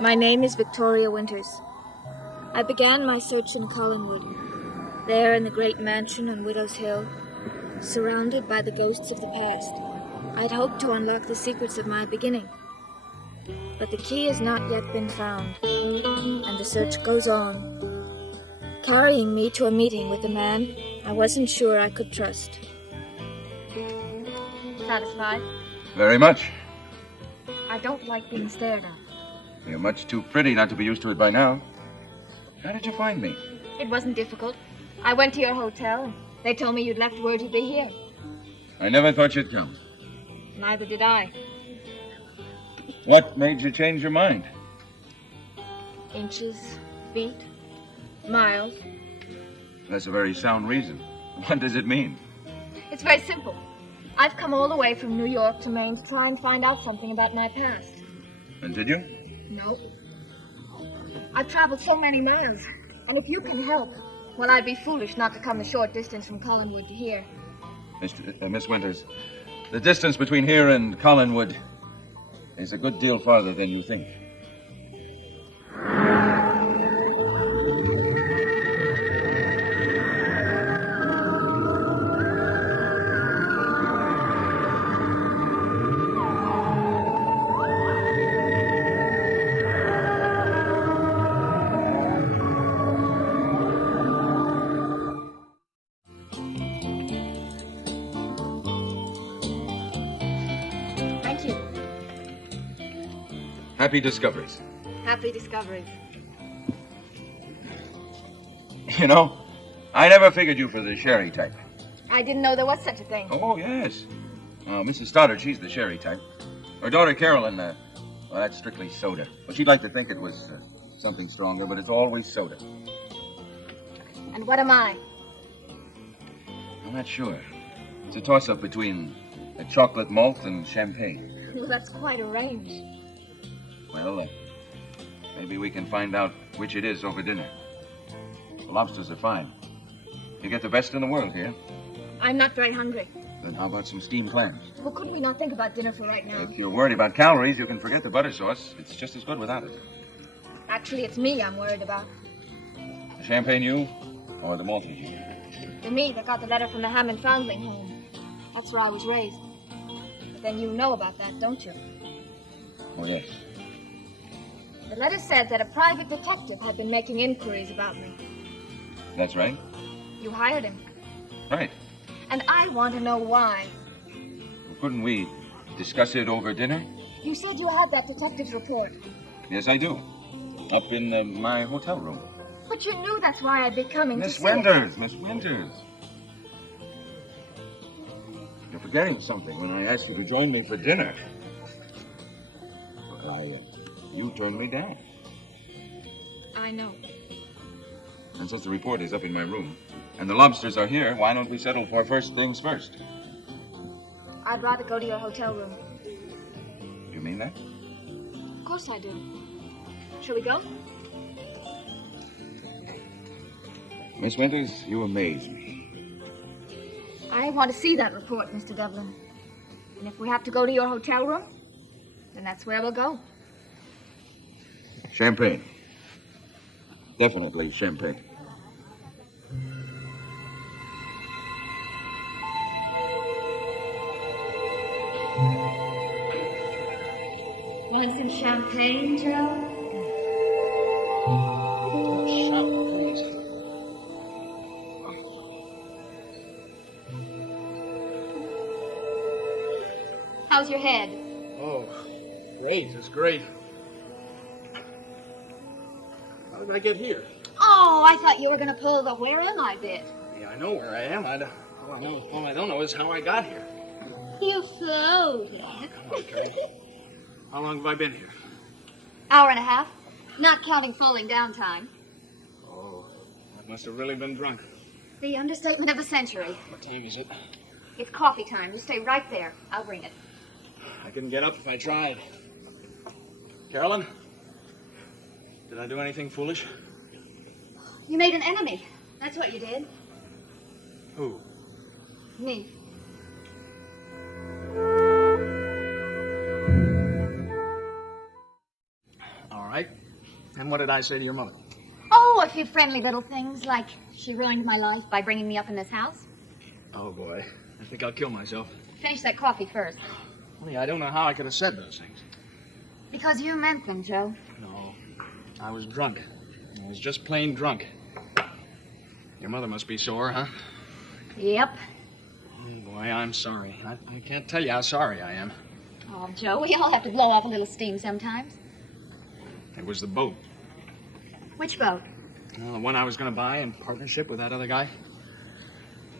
My name is Victoria Winters. I began my search in Collinwood, there in the great mansion on Widow's Hill, surrounded by the ghosts of the past. I'd hoped to unlock the secrets of my beginning. But the key has not yet been found, and the search goes on, carrying me to a meeting with a man I wasn't sure I could trust. Satisfied? Very much. I don't like being stared at. You're much too pretty not to be used to it by now. How did you find me? It wasn't difficult. I went to your hotel, and they told me you'd left word you'd be here. I never thought you'd come. Neither did I. What made you change your mind? Inches, feet, miles. That's a very sound reason. What does it mean? It's very simple. I've come all the way from New York to Maine to try and find out something about my past. And did you? No. I've traveled so many miles, and if you can help, well, I'd be foolish not to come the short distance from Collinwood to here. Miss Winters, the distance between here and Collinwood is a good deal farther than you think. Thank you. Happy discoveries. Happy discovery. You know, I never figured you for the sherry type. I didn't know there was such a thing. Oh, yes. Mrs. Stoddard, she's the sherry type. Her daughter Carolyn, well, that's strictly soda. Well, she'd like to think it was something stronger, but it's always soda. And what am I? I'm not sure. It's a toss-up between a chocolate malt and champagne. Well, that's quite a range. Well, maybe we can find out which it is over dinner. The lobsters are fine. You get the best in the world here. I'm not very hungry. Then how about some steamed clams? Well, couldn't we not think about dinner for right now? If you're worried about calories, you can forget the butter sauce. It's just as good without it. Actually, it's me I'm worried about. The champagne you or the malted you? The me that got the letter from the Hammond Foundling home. That's where I was raised. But then you know about that, don't you? Oh, yes. The letter said that a private detective had been making inquiries about me. That's right. You hired him. Right. And I want to know why. Well, couldn't we discuss it over dinner? You said you had that detective's report. Yes, I do. Up in my hotel room. But you knew that's why I'd be coming Miss to see it. Winters, Miss Winters. You're forgetting something when I asked you to join me for dinner. You turned me down. I know. And since the report is up in my room, and the lobsters are here, why don't we settle for first things first? I'd rather go to your hotel room. You mean that? Of course I do. Shall we go? Miss Winters, you amaze me. I want to see that report, Mr. Devlin. And if we have to go to your hotel room, then that's where we'll go. Champagne. Definitely champagne. Want some champagne, Joe? How's your head? Oh, great. It's great. How did I get here? Oh, I thought you were going to pull the Wherein I bit. Yeah, I know where I am. All I don't know is how I got here. You floated. Come on, Carol. How long have I been here? Hour and a half, not counting falling down time. Oh, I must have really been drunk. The understatement of the century. What time is it? It's coffee time. You stay right there. I'll bring it. I couldn't get up if I tried. Carolyn? Did I do anything foolish? You made an enemy. That's what you did. Who? Me. All right. And what did I say to your mother? Oh, a few friendly little things, like she ruined my life by bringing me up in this house. Oh, boy. I think I'll kill myself. Finish that coffee first. Honey, I don't know how I could have said those things. Because you meant them, Joe. No, I was drunk. I was just plain drunk. Your mother must be sore, huh? Yep. Oh, boy, I'm sorry. I can't tell you how sorry I am. Oh, Joe, we all have to blow off a little steam sometimes. It was the boat. Which boat? Well, the one I was going to buy in partnership with that other guy.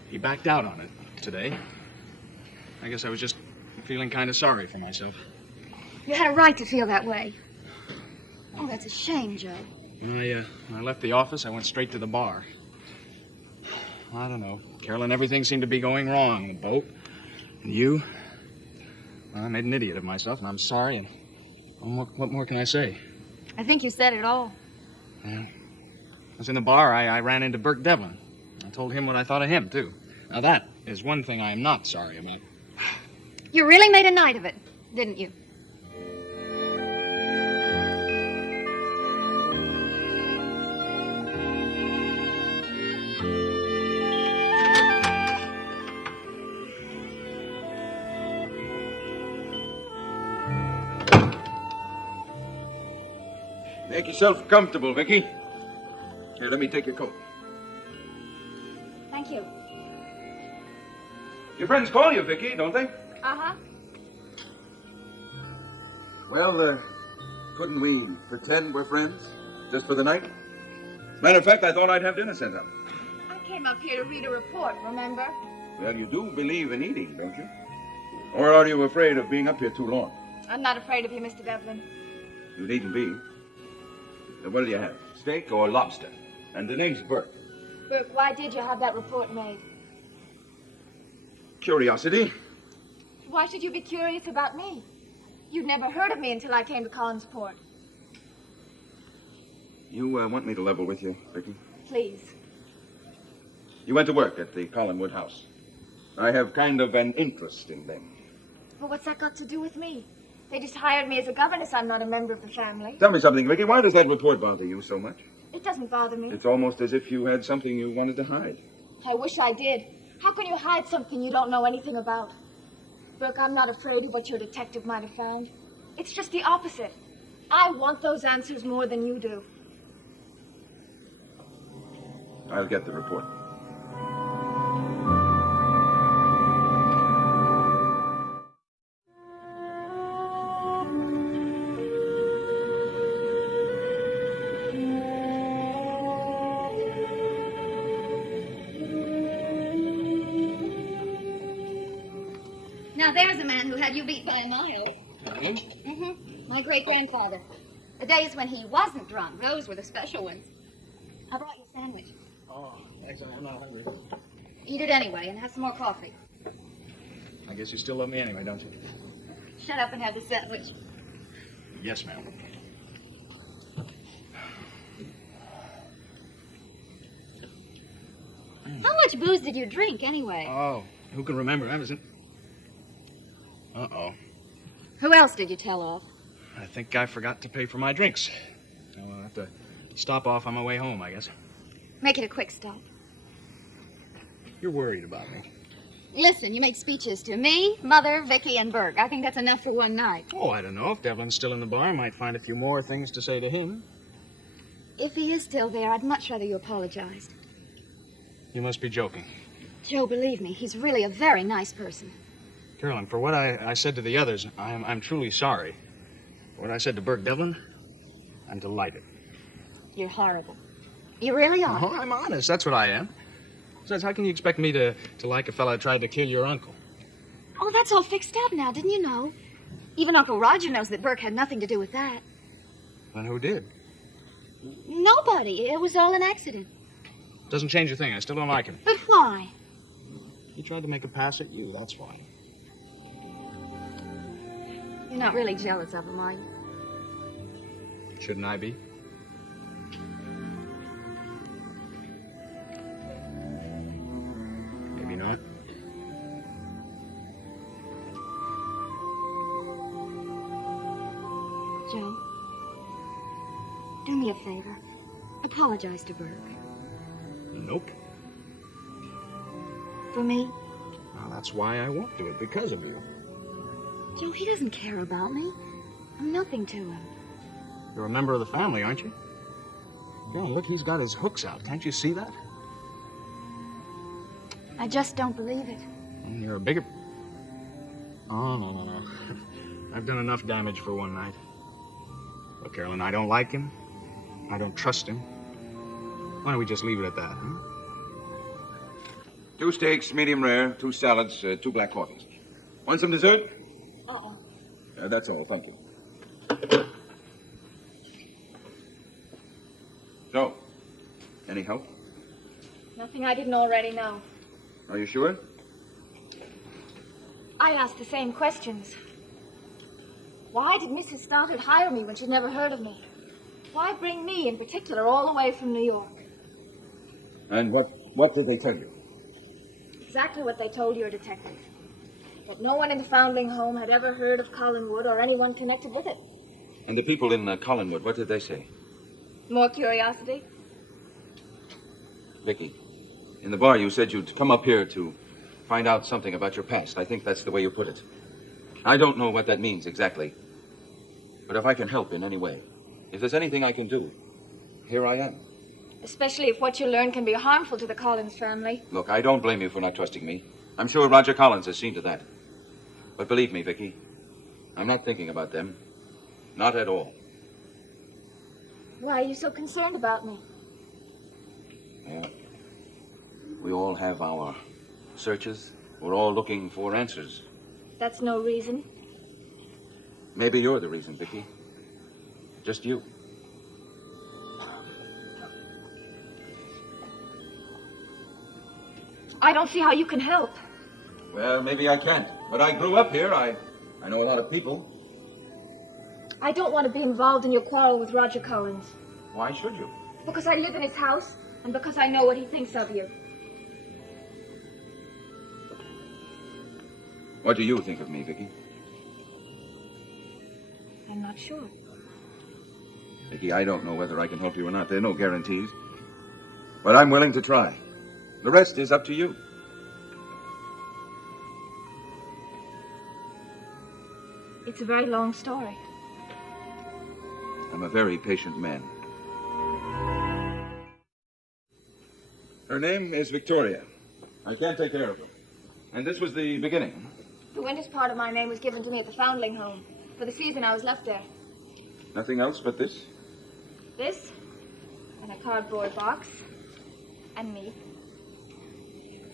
He backed out on it today. I guess I was just feeling kind of sorry for myself. You had a right to feel that way. Oh, that's a shame, Joe. When I left the office, I went straight to the bar. I don't know. Carolyn, everything seemed to be going wrong. The boat. And you. Well, I made an idiot of myself, and I'm sorry, and what more can I say? I think you said it all. Yeah. I was in the bar. I ran into Burke Devlin. I told him what I thought of him, too. Now, that is one thing I am not sorry about. You really made a night of it, didn't you? Make yourself comfortable, Vicky. Here, let me take your coat. Thank you. Your friends call you, Vicky, don't they? Uh-huh. Well, couldn't we pretend we're friends? Just for the night? Matter of fact, I thought I'd have dinner sent up. I came up here to read a report, remember? Well, you do believe in eating, don't you? Or are you afraid of being up here too long? I'm not afraid of you, Mr. Devlin. You needn't be. Now, what do you have? Steak or lobster? And the name's Burke. Burke, why did you have that report made? Curiosity. Why should you be curious about me? You'd never heard of me until I came to Collinsport. You want me to level with you, Vicky? Please. You went to work at the Collinwood house. I have kind of an interest in them. But what's that got to do with me? They just hired me as a governess. I'm not a member of the family. Tell me something, Vicky. Why does that report bother you so much? It doesn't bother me. It's almost as if you had something you wanted to hide. I wish I did. How can you hide something you don't know anything about? Burke, I'm not afraid of what your detective might have found. It's just the opposite. I want those answers more than you do. I'll get the report. Now there's a man who had you beat by a mile. My great-grandfather. The days when he wasn't drunk, those were the special ones. I brought you a sandwich. Oh, thanks. I'm not hungry. Eat it anyway and have some more coffee. I guess you still love me anyway, don't you? Shut up and have the sandwich. Yes, ma'am. How much booze did you drink anyway? Oh, who can remember? That was it. Uh-oh. Who else did you tell off? I think I forgot to pay for my drinks. I'll have to stop off on my way home, I guess. Make it a quick stop. You're worried about me. Listen, you make speeches to me, Mother, Vicky, and Burke. I think that's enough for one night. Oh, I don't know. If Devlin's still in the bar, I might find a few more things to say to him. If he is still there, I'd much rather you apologized. You must be joking. Joe, believe me, he's really a very nice person. Carolyn, for what I said to the others, I'm truly sorry. For what I said to Burke Devlin, I'm delighted. You're horrible. You really are. Oh, I'm honest. That's what I am. Besides, how can you expect me to like a fella who tried to kill your uncle? Oh, that's all fixed up now, didn't you know? Even Uncle Roger knows that Burke had nothing to do with that. Then who did? Nobody. It was all an accident. Doesn't change a thing. I still don't like him. But why? He tried to make a pass at you, that's why. You're not really jealous of him, are you? Shouldn't I be? Maybe not. Joe, Do me a favor. Apologize to Burke. Nope. For me? Well, that's why I won't do it, because of you. Joe, he doesn't care about me. I'm nothing to him. You're a member of the family, aren't you? Yeah, look, he's got his hooks out. Can't you see that? I just don't believe it. And you're a bigger... Oh, no. I've done enough damage for one night. Look, Carolyn, I don't like him. I don't trust him. Why don't we just leave it at that, huh? 2 steaks, medium rare, 2 salads, 2 black coffees. Want some dessert? That's all, thank you. So, any help? Nothing I didn't already know. Are you sure? I asked the same questions. Why did Mrs. Stoddard hire me when she'd never heard of me? Why bring me in particular all the way from New York? And what did they tell you? Exactly what they told your detective. That no one in the foundling home had ever heard of Collinwood or anyone connected with it. And the people in Collinwood, what did they say? More curiosity? Vicky, in the bar you said you'd come up here to find out something about your past. I think that's the way you put it. I don't know what that means exactly. But if I can help in any way, if there's anything I can do, here I am. Especially if what you learn can be harmful to the Collins family. Look, I don't blame you for not trusting me. I'm sure Roger Collins has seen to that. But believe me, Vicky, I'm not thinking about them. Not at all. Why are you so concerned about me? Yeah. We all have our searches. We're all looking for answers. That's no reason. Maybe you're the reason, Vicky. Just you. I don't see how you can help. Well, maybe I can't. But I grew up here. I know a lot of people. I don't want to be involved in your quarrel with Roger Collins. Why should you? Because I live in his house, and because I know what he thinks of you. What do you think of me, Vicky? I'm not sure. Vicky, I don't know whether I can help you or not. There are no guarantees. But I'm willing to try. The rest is up to you. It's a very long story. I'm a very patient man. Her name is Victoria. I can't take care of her. And this was the beginning. The Winters part of my name was given to me at the foundling home. For the season I was left there. Nothing else but this? This, and a cardboard box, and me.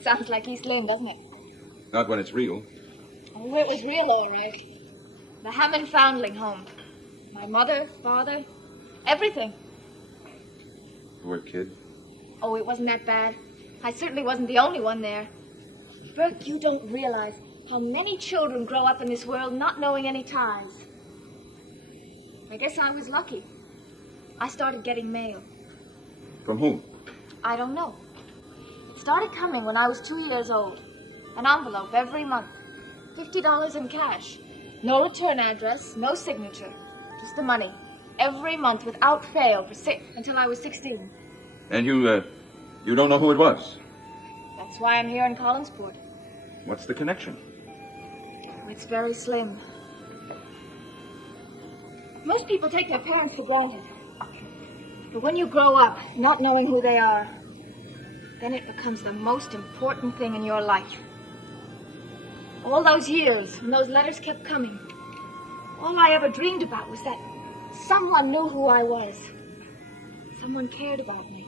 Sounds like East Lynne, doesn't it? Not when it's real. Oh, it was real, all right. The Hammond foundling home. My mother, father, everything. Poor kid. Oh, it wasn't that bad. I certainly wasn't the only one there. Burke, you don't realize how many children grow up in this world not knowing any ties. I guess I was lucky. I started getting mail. From whom? I don't know. It started coming when I was 2 years old. An envelope every month. $50 in cash. No return address, no signature. Just the money. Every month without fail until I was 16. And you don't know who it was? That's why I'm here in Collinsport. What's the connection? It's very slim. Most people take their parents for granted. But when you grow up, not knowing who they are, then it becomes the most important thing in your life. All those years, when those letters kept coming, all I ever dreamed about was that someone knew who I was. Someone cared about me.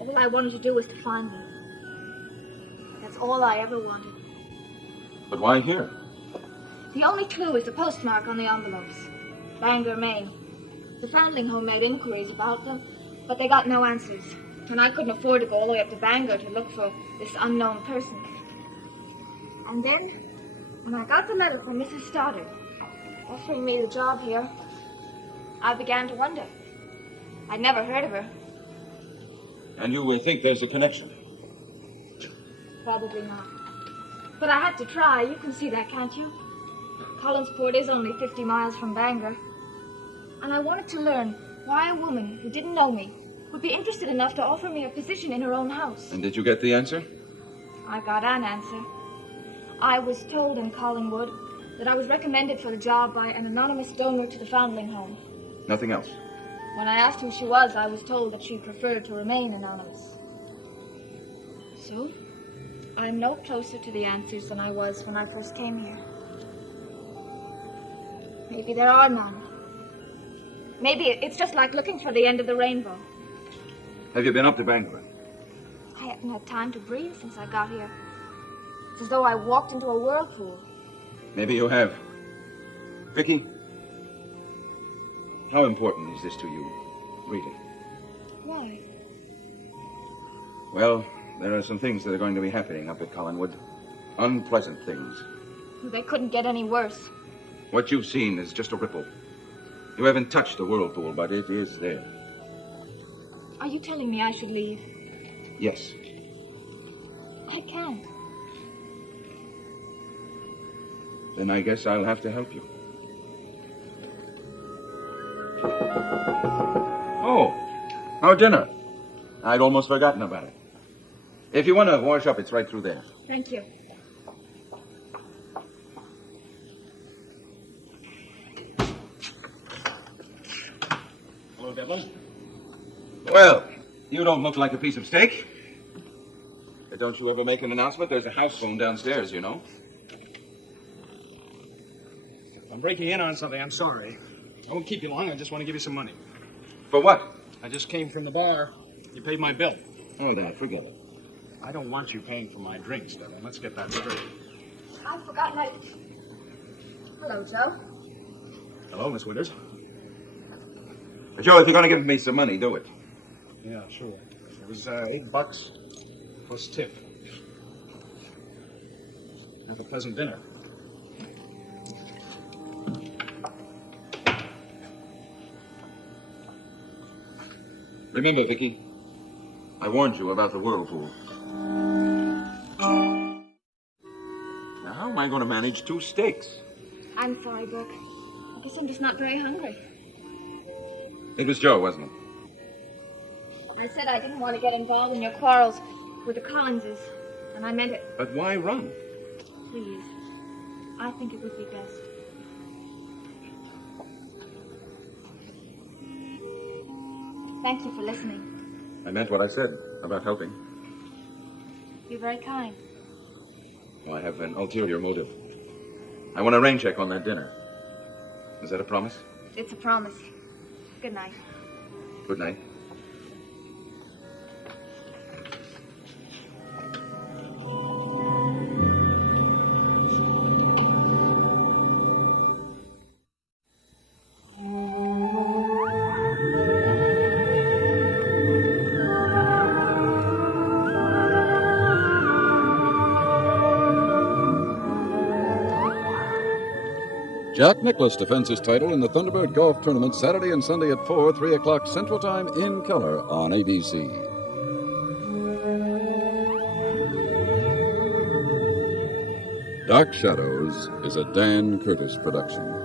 All I wanted to do was to find them. That's all I ever wanted. But why here? The only clue is the postmark on the envelopes. Bangor, Maine. The foundling home made inquiries about them, but they got no answers. And I couldn't afford to go all the way up to Bangor to look for this unknown person. And then, when I got the letter from Mrs. Stoddard, offering me the job here, I began to wonder. I'd never heard of her. And you think there's a connection? Probably not. But I had to try. You can see that, can't you? Collinsport is only 50 miles from Bangor. And I wanted to learn why a woman who didn't know me would be interested enough to offer me a position in her own house. And did you get the answer? I got an answer. I was told in Collingwood that I was recommended for the job by an anonymous donor to the foundling home. Nothing else? When I asked who she was, I was told that she preferred to remain anonymous. So, I'm no closer to the answers than I was when I first came here. Maybe there are none. Maybe it's just like looking for the end of the rainbow. Have you been up to Bangor? I haven't had time to breathe since I got here. It's as though I walked into a whirlpool. Maybe you have. Vicky, how important is this to you, really? Why? Well, there are some things that are going to be happening up at Collinwood. Unpleasant things. They couldn't get any worse. What you've seen is just a ripple. You haven't touched the whirlpool, but it is there. Are you telling me I should leave? Yes. I can't. Then I guess I'll have to help you. Oh, our dinner. I'd almost forgotten about it. If you want to wash up, it's right through there. Thank you. Hello, Devlin. Well, you don't look like a piece of steak. Don't you ever make an announcement? There's a house phone downstairs, you know. If I'm breaking in on something, I'm sorry. I won't keep you long. I just want to give you some money. For what? I just came from the bar. You paid my bill. Oh, that, forget it. I don't want you paying for my drinks, Devlin. Let's get that straight. I've forgotten I... Hello, Joe. Hello, Miss Winters. Joe, if you're going to give me some money, do it. Yeah, sure. It was $8 plus tip. Have a pleasant dinner. Remember, Vicky, I warned you about the whirlpool. Now, how am I going to manage 2 steaks? I'm sorry, Brooke. I guess I'm just not very hungry. It was Joe, wasn't it? I said I didn't want to get involved in your quarrels with the Collinses, and I meant it. But why run? Please. I think it would be best. Thank you for listening. I meant what I said about helping. You're very kind. Well, I have an ulterior motive. I want a rain check on that dinner. Is that a promise? It's a promise. Good night. Good night. Jack Nicklaus defends his title in the Thunderbird Golf Tournament Saturday and Sunday at 3 o'clock Central Time in color on ABC. Dark Shadows is a Dan Curtis production.